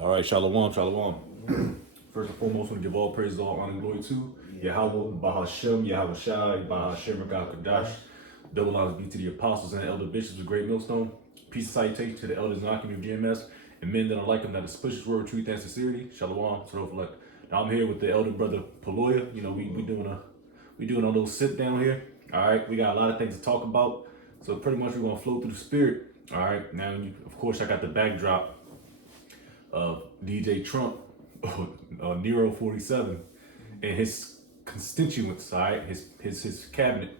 All right, shalom, shalom. First and foremost, we give all praise, all honor, and glory to Yahweh, Bahashem, Yahweh Shai, Bahashem, Kadash. Double honors be to the apostles and the elder bishops of Great Millstone. Peace and salutation to the elders and occupants of GMS and men that are like them that disperses word, truth, and sincerity. Shalom, Shalom. Now I'm here with the elder brother Paloya. You know, we doing a little sit down here. All right, we got a lot of things to talk about. So pretty much we're gonna flow through the spirit. All right, now of course I got the backdrop of DJ Trump, Nero 47, and his constituents. All right, his cabinet.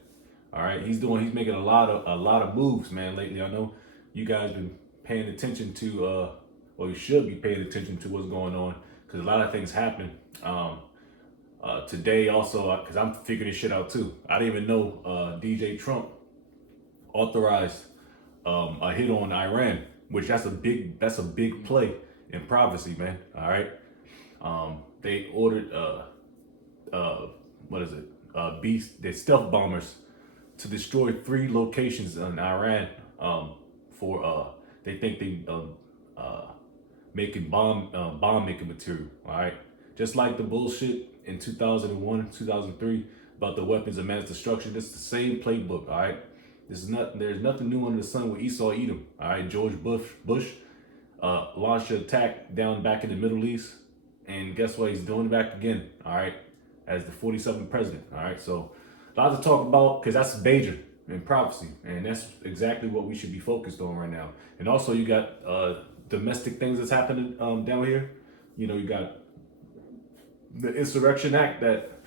All right, he's making a lot of moves, man. Lately, I know you guys been paying attention to, or you should be paying attention to what's going on, because a lot of things happen. Today also, because I'm figuring this shit out too. I didn't even know DJ Trump authorized a hit on Iran, which that's a big play in prophecy, man. All right, they ordered the stealth bombers to destroy 3 locations in Iran for they think they making bomb making material. All right, just like the bullshit in 2001, 2003 about the weapons of mass destruction. This is the same playbook. All right, there's nothing new under the sun with Esau Edom. All right, George Bush launched an attack down back in the Middle East, and guess what? He's doing it back again. All right, as the 47th president. All right, so a lot to talk about because that's major in prophecy, and that's exactly what we should be focused on right now. And also, you got domestic things that's happening down here. You know, you got the Insurrection Act that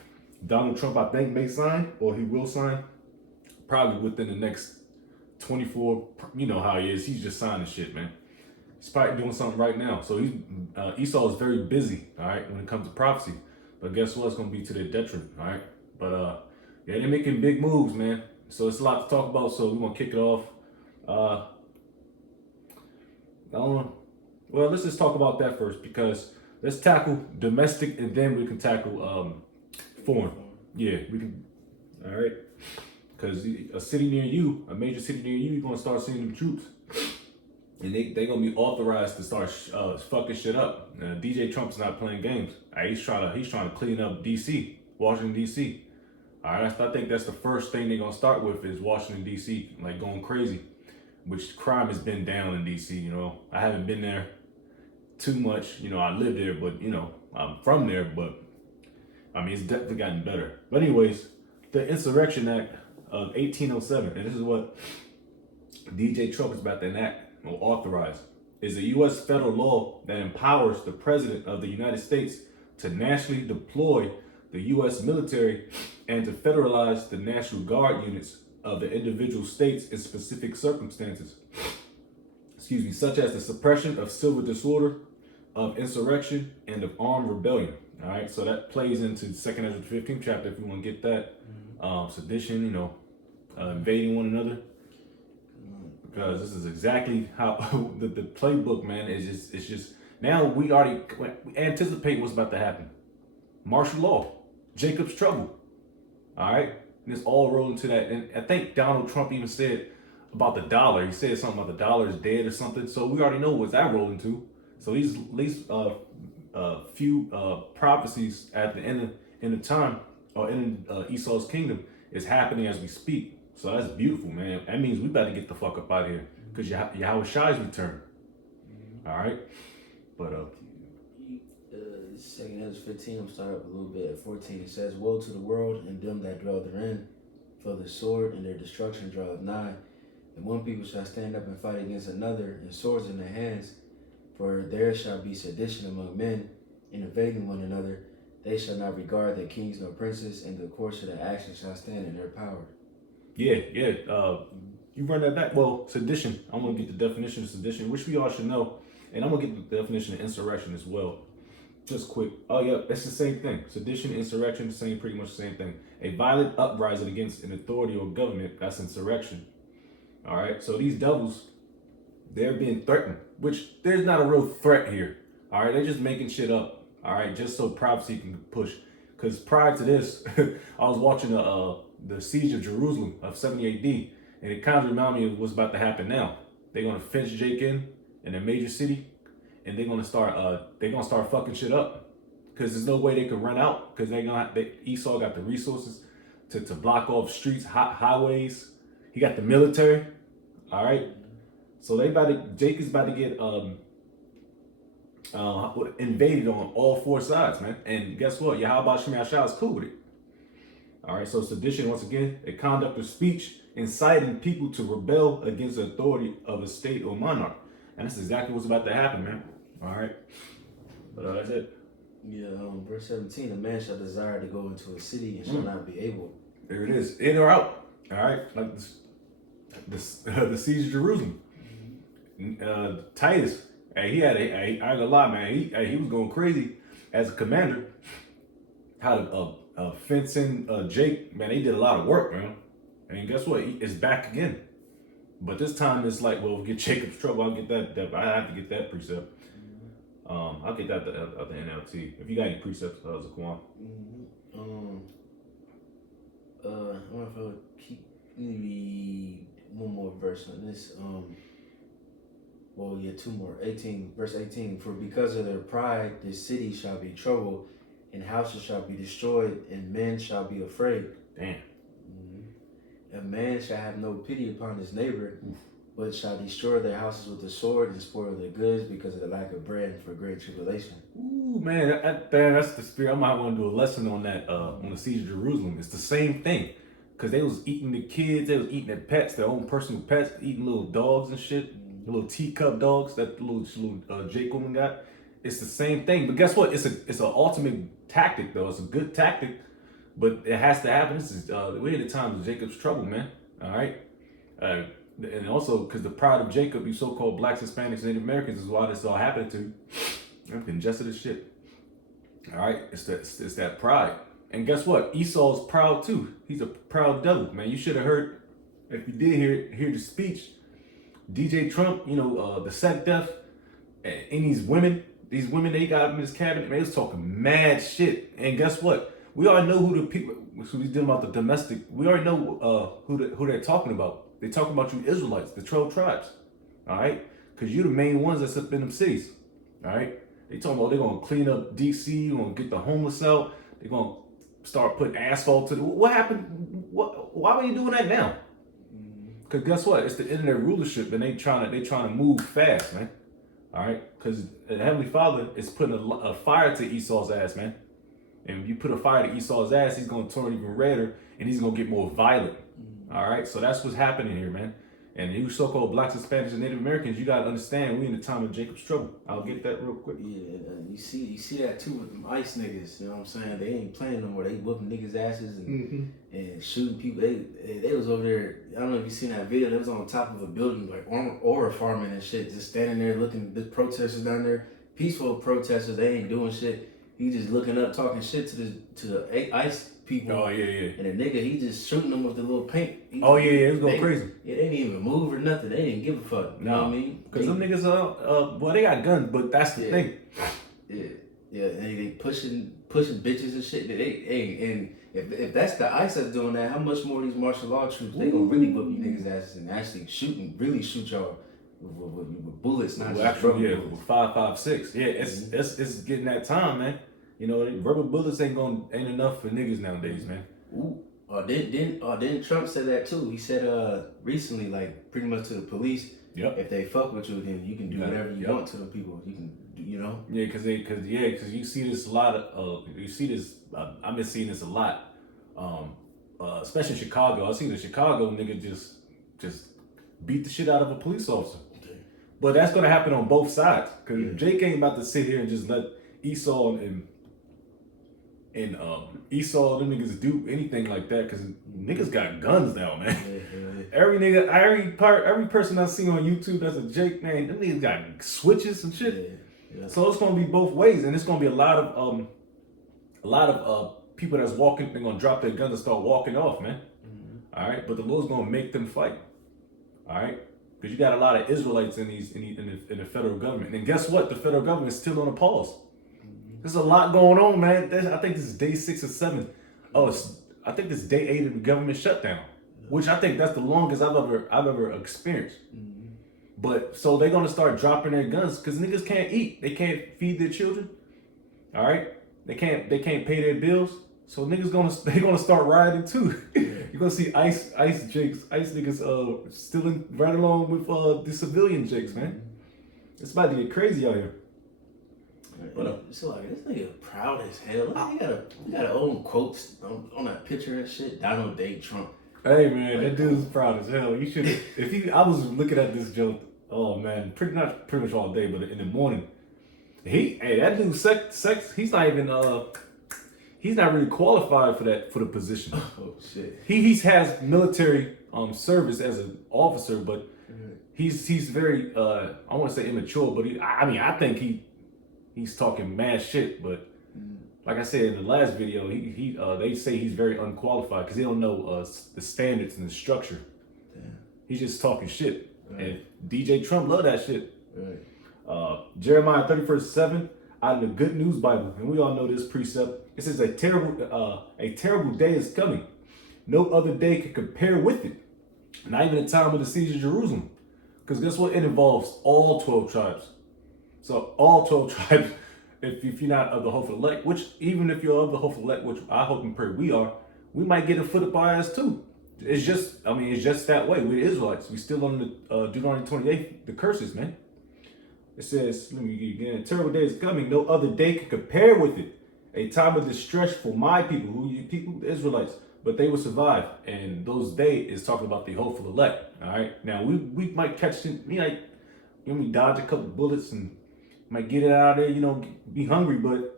Donald Trump, I think, may sign, or he will sign, probably within the next 24. You know how he is. He's just signing shit, man. He's probably doing something right now. So Esau is very busy, all right, when it comes to prophecy. But guess what? It's going to be to their detriment, all right? But yeah, they're making big moves, man. So it's a lot to talk about. So we're going to kick it off. Well, let's just talk about that first, because let's tackle domestic and then we can tackle foreign. Yeah, we can. All right. Because a city near you, a major city near you, you're going to start seeing them troops. And they're going to be authorized to start fucking shit up. DJ Trump's not playing games. He's trying to clean up D.C., Washington, D.C. All right, I think that's the first thing they're going to start with is Washington, D.C., like going crazy, which crime has been down in D.C., you know. I haven't been there too much. You know, I live there, but, you know, I'm from there, but, I mean, it's definitely gotten better. But anyways, the Insurrection Act of 1807, and this is what DJ Trump is about to enact or authorize, is a U.S. federal law that empowers the President of the United States to nationally deploy the U.S. military and to federalize the National Guard units of the individual states in specific circumstances, such as the suppression of civil disorder, of insurrection, and of armed rebellion. All right, so that plays into 2nd Ezra 15th chapter if you want to get that. Sedition, you know, invading one another. Because this is exactly how the playbook, man, is just now we anticipate what's about to happen. Martial law, Jacob's trouble. All right, and it's all rolling to that. And I think Donald Trump even said about the dollar. He said something about the dollar is dead or something. So we already know what's that rolling to. So these at least few prophecies at the end of time or in Esau's kingdom is happening as we speak. So that's beautiful, man. That means we better get the fuck up out of here because Yahweh Shai's return. All right, but 2nd Ezra 15, I'm starting up a little bit at 14. It says, "Woe to the world and them that dwell therein, for the sword and their destruction draweth nigh. And one people shall stand up and fight against another, and swords in their hands. For there shall be sedition among men, and invading one another. They shall not regard their kings nor princes, and the course of their action shall stand in their power." Yeah. You run that back. Well, sedition. I'm gonna get the definition of sedition, which we all should know, and I'm gonna get the definition of insurrection as well. Just quick. Oh yeah, it's the same thing. Sedition, insurrection, pretty much the same thing. A violent uprising against an authority or government. That's insurrection. All right. So these devils, they're being threatened, which there's not a real threat here. All right. They're just making shit up. All right. Just so prophecy can push. Because prior to this, I was watching the siege of Jerusalem of 70 AD, and it kind of reminded me of what's about to happen now. They're going to fence Jake in a major city, and they're gonna start fucking shit up, because there's no way they could run out, because Esau got the resources to block off streets, highways. He got the military. All right, so Jacob's about to get invaded on all four sides, man. And guess what? Yahweh Shem Yahshua is cool with it. All right, so sedition, once again, a conduct of speech inciting people to rebel against the authority of a state or monarch. And that's exactly what's about to happen, man. All right, but that's it. Yeah, verse 17, a man shall desire to go into a city and shall not be able. There it is, in or out. All right, like the siege of Jerusalem. Titus, hey, he had I ain't gonna lie, man. He was going crazy as a commander. How to fence in Jake, man. They did a lot of work, man. And guess what? It's back again. But this time it's like, well, get Jacob's trouble. I'll get that. I have to get that precept. I'll get that at the NLT. If you got any precepts, Zaquan. I wonder if I would read one more verse on this. Two more. 18, verse 18. For because of their pride, this city shall be troubled, and houses shall be destroyed, and men shall be afraid. Damn. A man shall have no pity upon his neighbor, but shall destroy their houses with the sword and spoil their goods because of the lack of bread for great tribulation. Ooh, man, that's the spirit. I might want to do a lesson on that, on the siege of Jerusalem. It's the same thing. Because they was eating the kids, they was eating their pets, their own personal pets, eating little dogs and shit, little teacup dogs that the little Jake woman got. It's the same thing. But guess what? It's an ultimate tactic, though. It's a good tactic, but it has to happen. This is we're at the time of Jacob's trouble, man. All right? And also, because the pride of Jacob, you so-called blacks, Hispanics, Native Americans, is why this all happened to. I'm congested as shit. All right? It's that pride. And guess what? Esau's proud too. He's a proud devil, man. You should have heard, if you did hear the speech, DJ Trump, the sect death, and these women they got up in his cabinet, man, they was talking mad shit. And guess what? We already know who the people, so he's dealing about the domestic, we already know who they're talking about. They're talking about you Israelites, the 12 tribes, all right? Because you're the main ones that's up in them cities, all right? They talking about they're going to clean up D.C., they're going to get the homeless out, they're going to start putting asphalt to the, what happened? Why are you doing that now? Because guess what? It's the end of their rulership, and they trying to move fast, man. All right? Because the Heavenly Father is putting a fire to Esau's ass, man. And when you put a fire to Esau's ass, he's going to turn even redder, and he's going to get more violent. All right? So that's what's happening here, man. And you so-called blacks, Hispanics, and Native Americans, you got to understand we in the time of Jacob's trouble. I'll get that real quick. Yeah, you see that too with them ICE niggas. You know what I'm saying? They ain't playing no more. They whooping niggas' asses and shooting people. They was over there. I don't know if you seen that video. They was on top of a building like aura farming and shit, just standing there looking. The protesters down there, peaceful protesters. They ain't doing shit. He just looking up, talking shit to the ICE people. Oh, yeah. And the nigga, he just shooting them with the little paint. It was going crazy. Yeah, they didn't even move or nothing. They didn't give a fuck. You know what I mean? Because them niggas, they got guns, but that's the thing. Yeah, and they pushing bitches and shit. And if that's the ICE that's doing that, how much more these martial law troops, they gonna really whoop you niggas' asses and actually really shoot y'all with bullets, not just rubber bullets. With 5.56. Yeah, it's getting that time, man. Rubber bullets ain't enough for niggas nowadays, man. Didn't Trump say that too? He said recently, like pretty much to the police, if they fuck with you, then you can do whatever you want to them people. You can, Yeah, because you see this a lot of I've been seeing this a lot, especially in Chicago. I've seen a Chicago nigga just beat the shit out of a police officer. Okay. But that's gonna happen on both sides, because Jake ain't about to sit here and just let Esau and Esau, them niggas do anything like that, because niggas got guns now, man. Every nigga, every person I see on YouTube that's a Jake, man, them niggas got switches and shit. So it's gonna be both ways, and it's gonna be a lot of people that's walking. They're gonna drop their guns and start walking off, man. All right, but the Lord's gonna make them fight. All right, because you got a lot of Israelites in the federal government, and guess what? The federal government is still on a pause. There's a lot going on, man. I think this is day 6 or 7. I think this is day 8 of the government shutdown, which I think that's the longest I've ever experienced. But so they're gonna start dropping their guns because niggas can't eat. They can't feed their children. All right, they can't pay their bills. So they gonna start rioting too. You're gonna see ice niggas stealing right along with the civilian jakes, man. It's about to get crazy out here. So like this nigga proud as hell. Look, he got an old quotes on that picture and shit. Donald J. Trump. Hey man, that dude's proud as hell. You should I was looking at this joke. Oh man, pretty much all day, but in the morning, that dude sex. He's not even he's not really qualified for the position. Oh shit. He has military service as an officer, but he's very I want to say immature, but I think he's talking mad shit, but. Like I said in the last video, they say he's very unqualified because he don't know the standards and the structure. Damn. He's just talking shit. Right. And DJ Trump love that shit. Right. Jeremiah 31:7 out of the Good News Bible, and we all know this precept. It says a terrible day is coming. No other day can compare with it. Not even the time of the siege of Jerusalem. Because guess what? It involves all 12 tribes. So all 12 tribes. If you're not of the hopeful elect, which even if you're of the hopeful elect, which I hope and pray we are, we might get a foot up our ass too. It's just that way. We're Israelites. We still on the Deuteronomy 28, the curses, man. It says, let me get again, a terrible day is coming. No other day can compare with it. A time of distress for my people, the Israelites, but they will survive. And those days is talking about the hopeful elect. All right. Now we might catch we dodge a couple bullets and might get it out of there, be hungry, but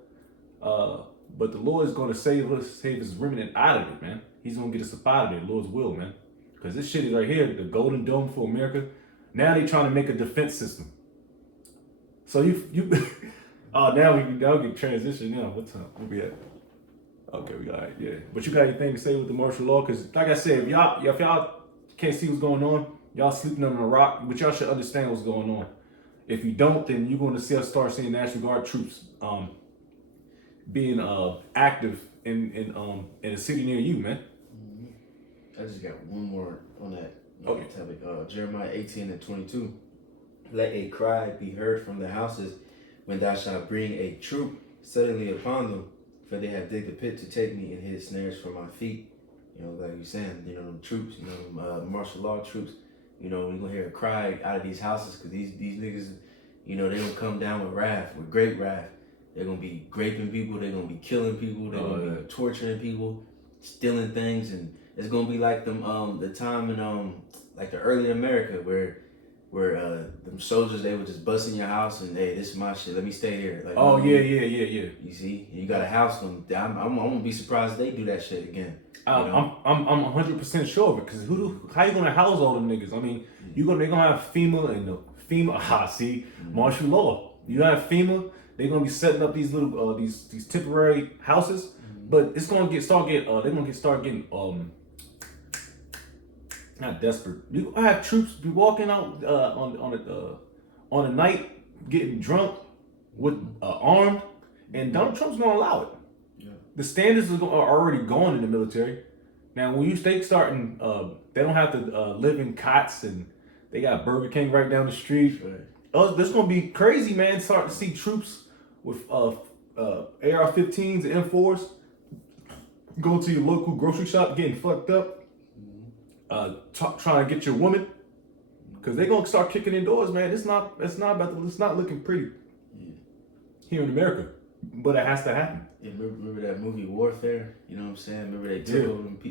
the Lord is going to save his remnant out of it, man. He's going to get us up out of there, Lord's will, man. Because this shit is right here, the Golden Dome for America. Now they trying to make a defense system. So now we can transition now. What time? Where we at? Okay, we got it, yeah. But you got anything to say with the martial law? Because like I said, if y'all can't see what's going on, y'all sleeping on a rock, but y'all should understand what's going on. If you don't, then you're going to see us start seeing National Guard troops being active in a city near you, man. Mm-hmm. I just got one more on that topic. Jeremiah 18:22. Let a cry be heard from the houses when thou shalt bring a troop suddenly upon them, for they have digged a pit to take me and hid snares for my feet. Like you're saying, them troops, martial law troops. We're gonna hear a cry out of these houses because these niggas, they gonna come down with wrath, with great wrath. They're gonna be raping people, they're gonna be killing people, they're gonna be torturing people, stealing things, and it's gonna be like the time in like the early America where them soldiers, they would just bust in your house and, hey, this is my shit, let me stay here. Like, yeah. You see, you got a house. I'm gonna be surprised if they do that shit again. I'm 100% sure of it, because how you gonna house all them niggas? I mean, they're gonna have FEMA and the FEMA. Martial law. You have FEMA. They're gonna be setting up these little these temporary houses, but it's gonna start getting not desperate. You gonna have troops be walking out on a night getting drunk with armed, and Donald Trump's gonna allow it. The standards are already gone in the military. Now, when they starting, they don't have to live in cots, and they got Burger King right down the street. Right. Oh, this gonna be crazy, man. Starting to see troops with AR-15s and M4s go to your local grocery shop getting fucked up, trying to get your woman, because they gonna start kicking in doors, man. It's not looking pretty here in America. But it has to happen. Yeah, remember that movie Warfare? You know what I'm saying? Remember they took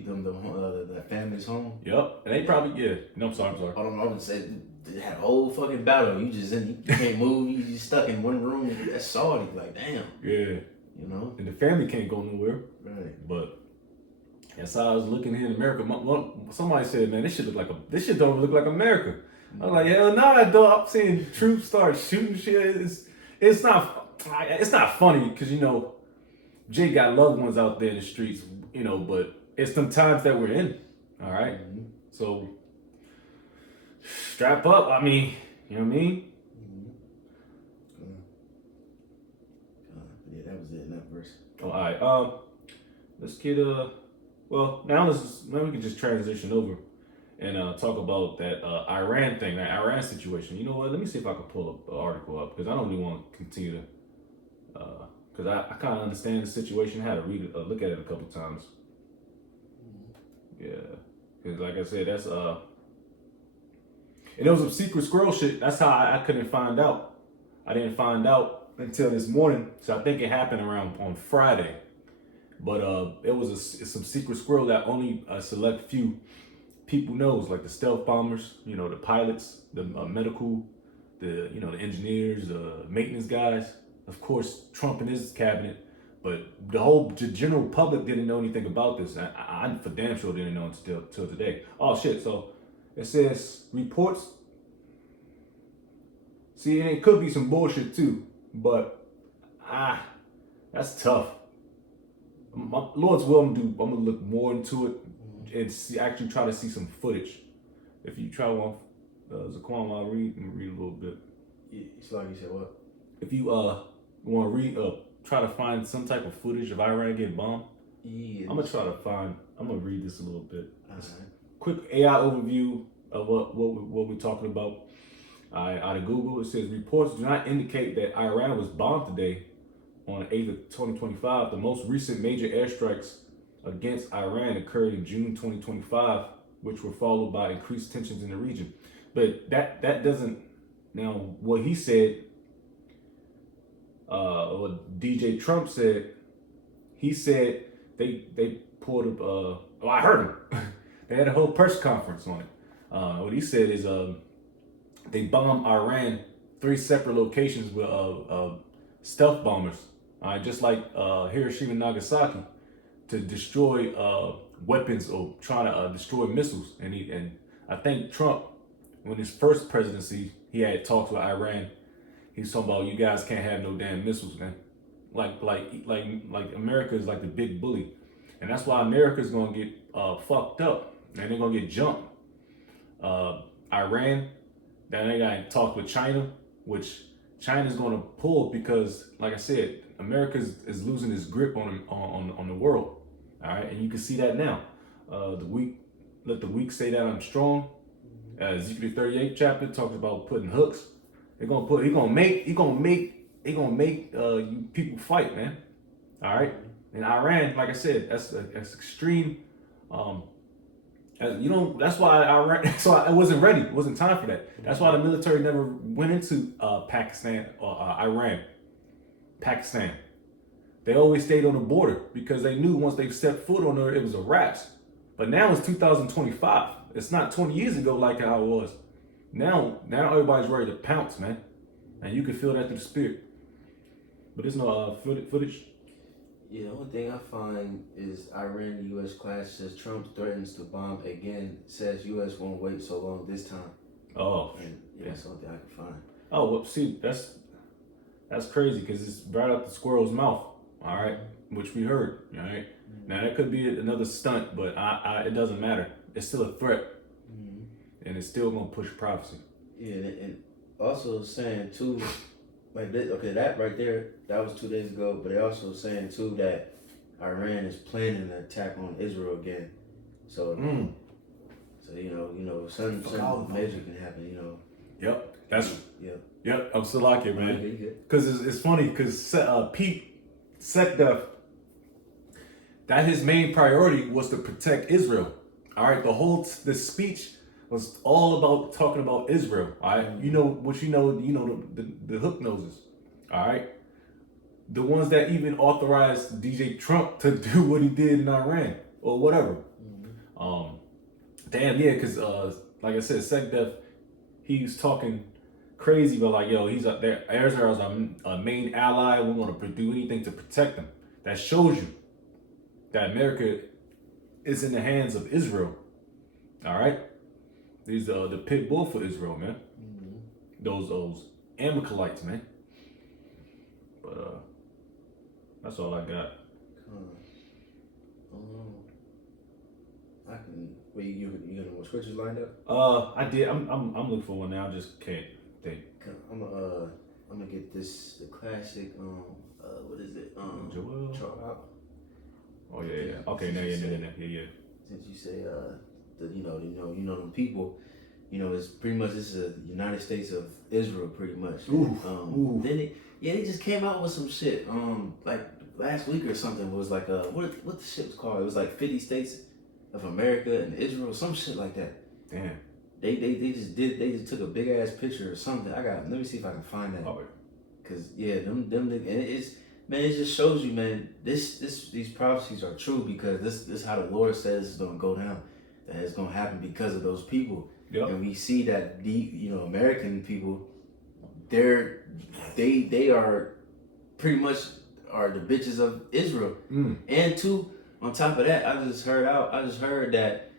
them the family's home? Yep. And they probably, No, I'm sorry. I don't know. I would say they had a whole fucking battle. You can't move. You just stuck in one room. That's Saudi. Like, damn. Yeah. And the family can't go nowhere. Right. But that's how I was looking here in America. Somebody said, man, this shit don't look like America. I was like, hell no, I don't. I'm seeing troops start shooting shit. It's not funny because Jay got loved ones out there in the streets, but it's them times that we're in. All right, so strap up. I mean, you know what I mean? Yeah, that was it in that verse. Oh, all right. Let's get now we can just transition over. and talk about that Iran thing, that Iran situation. You know what? Let me see if I can pull up the article up because I don't really want to continue to, because I kind of understand the situation. I had to read it, look at it a couple times. Yeah, because like I said, that's and it was some secret squirrel shit. That's how I couldn't find out. I didn't find out until this morning, so I think it happened around on Friday. But it was some secret squirrel that only a select few people knows, like the stealth bombers, you know, the pilots, the medical, the the engineers, the maintenance guys. Of course, Trump and his cabinet, but the whole general public didn't know anything about this. I for damn sure didn't know until today. Oh shit! So it says reports. See, and it could be some bullshit too, but that's tough. My Lord's will, I'm gonna look more into it and see, actually try to see some footage. If you try one, Zaquan, I'll read a little bit. It's like you said what? If you want to read, try to find some type of footage of Iran getting bombed. Yeah. I'm gonna read this a little bit. Right. Quick AI overview of what we're talking about. Out of Google, it says reports do not indicate that Iran was bombed today on 8th of 2025. The most recent major airstrikes against Iran occurred in June 2025, which were followed by increased tensions in the region. But that doesn't, now what he said, what DJ Trump said, he said they pulled up, I heard him. They had a whole press conference on it. What he said is they bombed Iran 3 separate locations with stealth bombers, just like Hiroshima and Nagasaki, to destroy weapons or try to destroy missiles. And I think Trump, when his first presidency, he had talks with Iran. He was talking about, you guys can't have no damn missiles, man. Like America is like the big bully, and that's why America's gonna get fucked up, and they're gonna get jumped. Iran, then they got talk with China, which China's gonna pull because, like I said, America is losing its grip on the world. All right, and you can see that now. Let the weak say that I'm strong. Ezekiel 38 chapter talks about putting hooks. He gonna make you people fight, man. All right, and Iran, like I said, that's extreme. That's why Iran. So it wasn't ready. It wasn't time for that. That's why the military never went into Pakistan or Iran. Pakistan. They always stayed on the border because they knew once they stepped foot on there, it was a wrap. But now it's 2025. It's not 20 years ago like how it was. Now everybody's ready to pounce, man, and you can feel that through the spirit. But there's no footage. Yeah, the only thing I find is Iran U.S. clash says Trump threatens to bomb again. Says U.S. won't wait so long this time. Oh, and yeah, that's the only thing I can find. Oh, well, see, that's crazy because it's right out the squirrel's mouth. All right, which we heard. All right, now that could be another stunt, but it doesn't matter. It's still a threat, and it's still gonna push prophecy. Yeah, and also saying too, like this, okay, that right there, that was 2 days ago. But they're also saying too that Iran is planning an attack on Israel again. So, so something major can happen. Yep, that's yep. Yep, I'm still like it, man. Because it's funny because Pete Sekdef, that his main priority was to protect Israel. All right, the speech was all about talking about Israel. All right, the hook noses. All right, the ones that even authorized DJ Trump to do what he did in Iran or whatever. Damn, yeah, because like I said, Sekdef, he's talking crazy, but like, yo, he's up there. Israel's our main ally. We want to do anything to protect them. That shows you that America is in the hands of Israel. All right, these the pit bull for Israel, man. Those Amalekites, man. But that's all I got. I can. Wait, you got more scriptures lined up? I did. I'm looking for one now. I just can't think. I'm gonna get the classic. What is it? Joel. Chart out. Oh yeah. Okay, yeah. Since you say them people. It's pretty much this is the United States of Israel, pretty much. Ooh. Then they just came out with some shit. Like last week or something was like what the shit was called? It was like 50 states of America and Israel, some shit like that. Damn. They just took a big ass picture or something. Let me see if I can find that. Cause yeah, them and it just shows you, man, these prophecies are true because this is how the Lord says it's gonna go down. That it's gonna happen because of those people. Yep. And we see that American people, they are pretty much are the bitches of Israel. And two, on top of that, I just heard that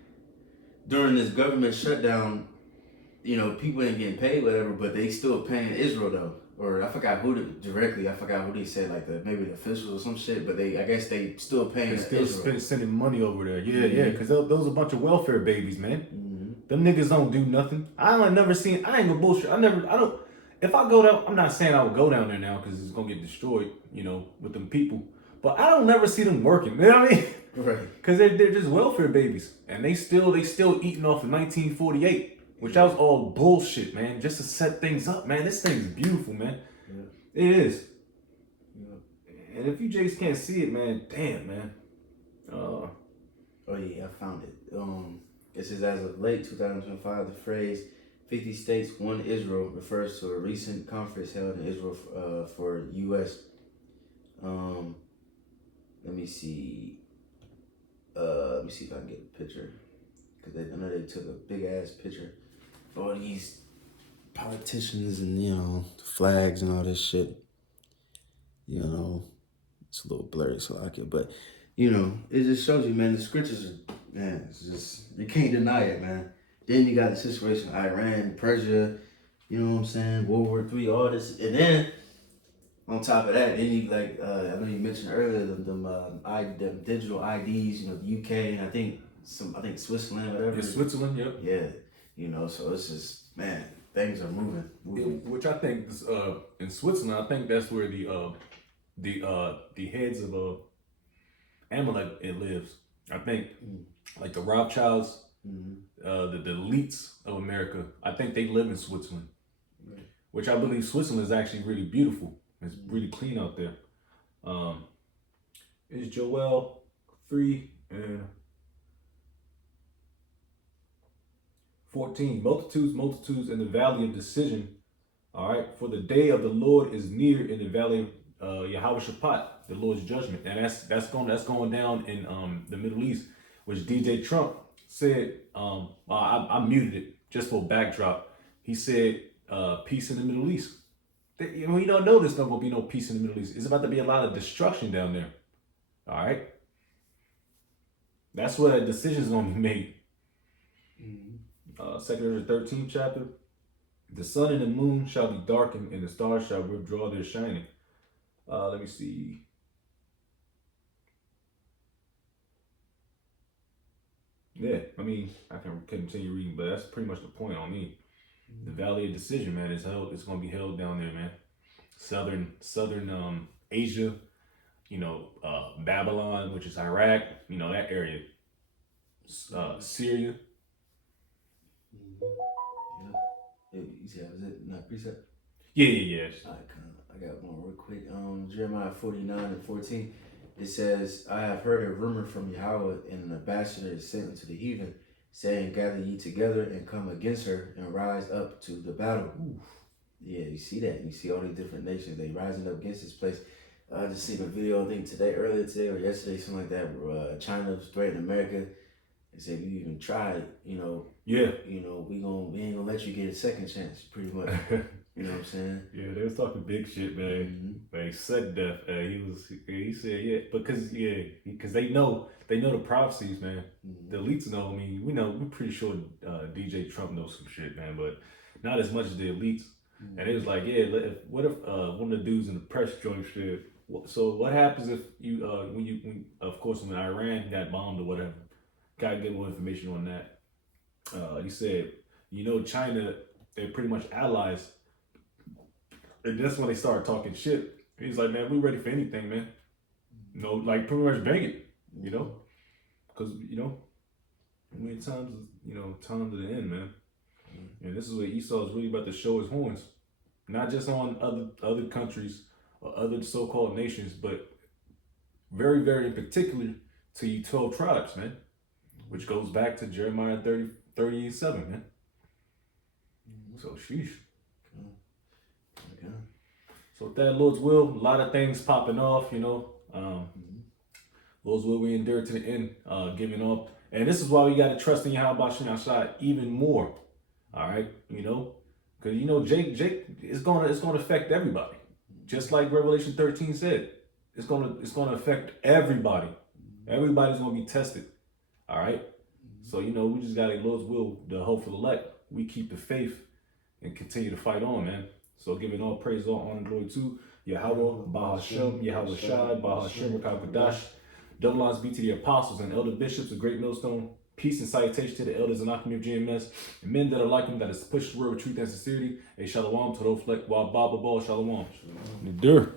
during this government shutdown, people ain't getting paid whatever, but they still paying Israel though. Or I forgot who they said, like maybe the officials or some shit, but I guess they still paying Israel. Sending money over there. Yeah, because those are a bunch of welfare babies, man. Them niggas don't do nothing. I ain't gonna bullshit. If I go down, I'm not saying I would go down there now because it's gonna get destroyed, with them people. But I don't never see them working. You know what I mean? Right. Because they're just welfare babies. And they still eating off of 1948. Which that was all bullshit, man. Just to set things up, man. This thing's beautiful, man. Yeah. It is. Yeah. And if you just can't see it, man, damn, man. Oh yeah, I found it. It says as of late 2025, the phrase 50 states, one Israel refers to a recent conference held in Israel for U.S. Let me see. Let me see if I can get a picture. Because I know they took a big ass picture. All these politicians and the flags and all this shit. It's a little blurry, so I can. But it just shows you, man. The scriptures are, man. It's just you can't deny it, man. Then you got the situation of Iran, Persia. You know what I'm saying? World War III, all this, and then on top of that, then you I know you mentioned earlier them digital IDs. The UK and I think Switzerland, whatever. Yeah, Switzerland, yep. Yeah. So it's just, man, things are moving. Which I think in Switzerland, I think that's where the heads of Amalek it lives. I think like the Rothschilds, the elites of America, I think they live in Switzerland. Right. Which I believe Switzerland is actually really beautiful. It's really clean out there. It's Joel 3 and 14, multitudes in the valley of decision. All right, for the day of the Lord is near in the valley of Yahweh Shaphat, the Lord's judgment, and that's going down in the Middle East, which DJ Trump said. I muted it just for backdrop. He said, "Peace in the Middle East." We don't know there's not gonna be no peace in the Middle East. It's about to be a lot of destruction down there. All right, that's where that decision is gonna be made. 2nd 13th chapter. The sun and the moon shall be darkened, and the stars shall withdraw their shining. Let me see. Yeah, I mean, I can continue reading, but that's pretty much the point on me. The Valley of Decision, man, it's going to be held down there, man. Southern Asia, Babylon, which is Iraq, that area. Syria. You said, was it not precept? Yeah. I got one real quick. Jeremiah 49 and 14. It says, I have heard a rumor from Yahweh, and an ambassador is sent unto the heathen, saying, gather ye together and come against her and rise up to the battle. Ooh. Yeah, you see that. You see all these different nations, they rising up against this place. I just seen a video, I think earlier today or yesterday, something like that, where China was threatening America. They said, if you even try it, yeah, we ain't gonna let you get a second chance, pretty much. You know what I'm saying? Yeah, they was talking big shit, man. Like sudden death. He said, yeah, because they know the prophecies, man. The elites know. I mean, we're pretty sure DJ Trump knows some shit, man, but not as much as the elites. And it was like, yeah, what if one of the dudes in the press joint said, so what happens if you when Iran got bombed or whatever? Gotta get more information on that. He said, China, they're pretty much allies. And that's when they started talking shit. He's like, man, we ready for anything, man. Like pretty much bang it, because, How many times, time to the end, man. And this is where Esau is really about to show his horns. Not just on other countries or other so-called nations, but very, very in particular to you 12 tribes, man. Which goes back to Jeremiah 37, man. So, sheesh. Okay. So, with that, Lord's will, a lot of things popping off, Lord's will, we endure to the end, giving up. And this is why we got to trust in Yahweh Shem Shai even more. All right, because Jake it's gonna affect everybody, just like Revelation 13 said. It's gonna affect everybody. Everybody's gonna be tested. All right, so we just gotta Lord's will, the hopeful elect. We keep the faith and continue to fight on, man. So giving all praise, all honor, and glory to Yahweh, Bahashem, Yahweh Shai, Bahashem, Rakakadash. Double honors be to the apostles and elder bishops of Great Millstone. Peace and salutation to the elders and Akami of GMS, and men that are like them, that is pushed the word with truth and sincerity. A shalom to those fleck, wa ba ba ba, shalom. Endure.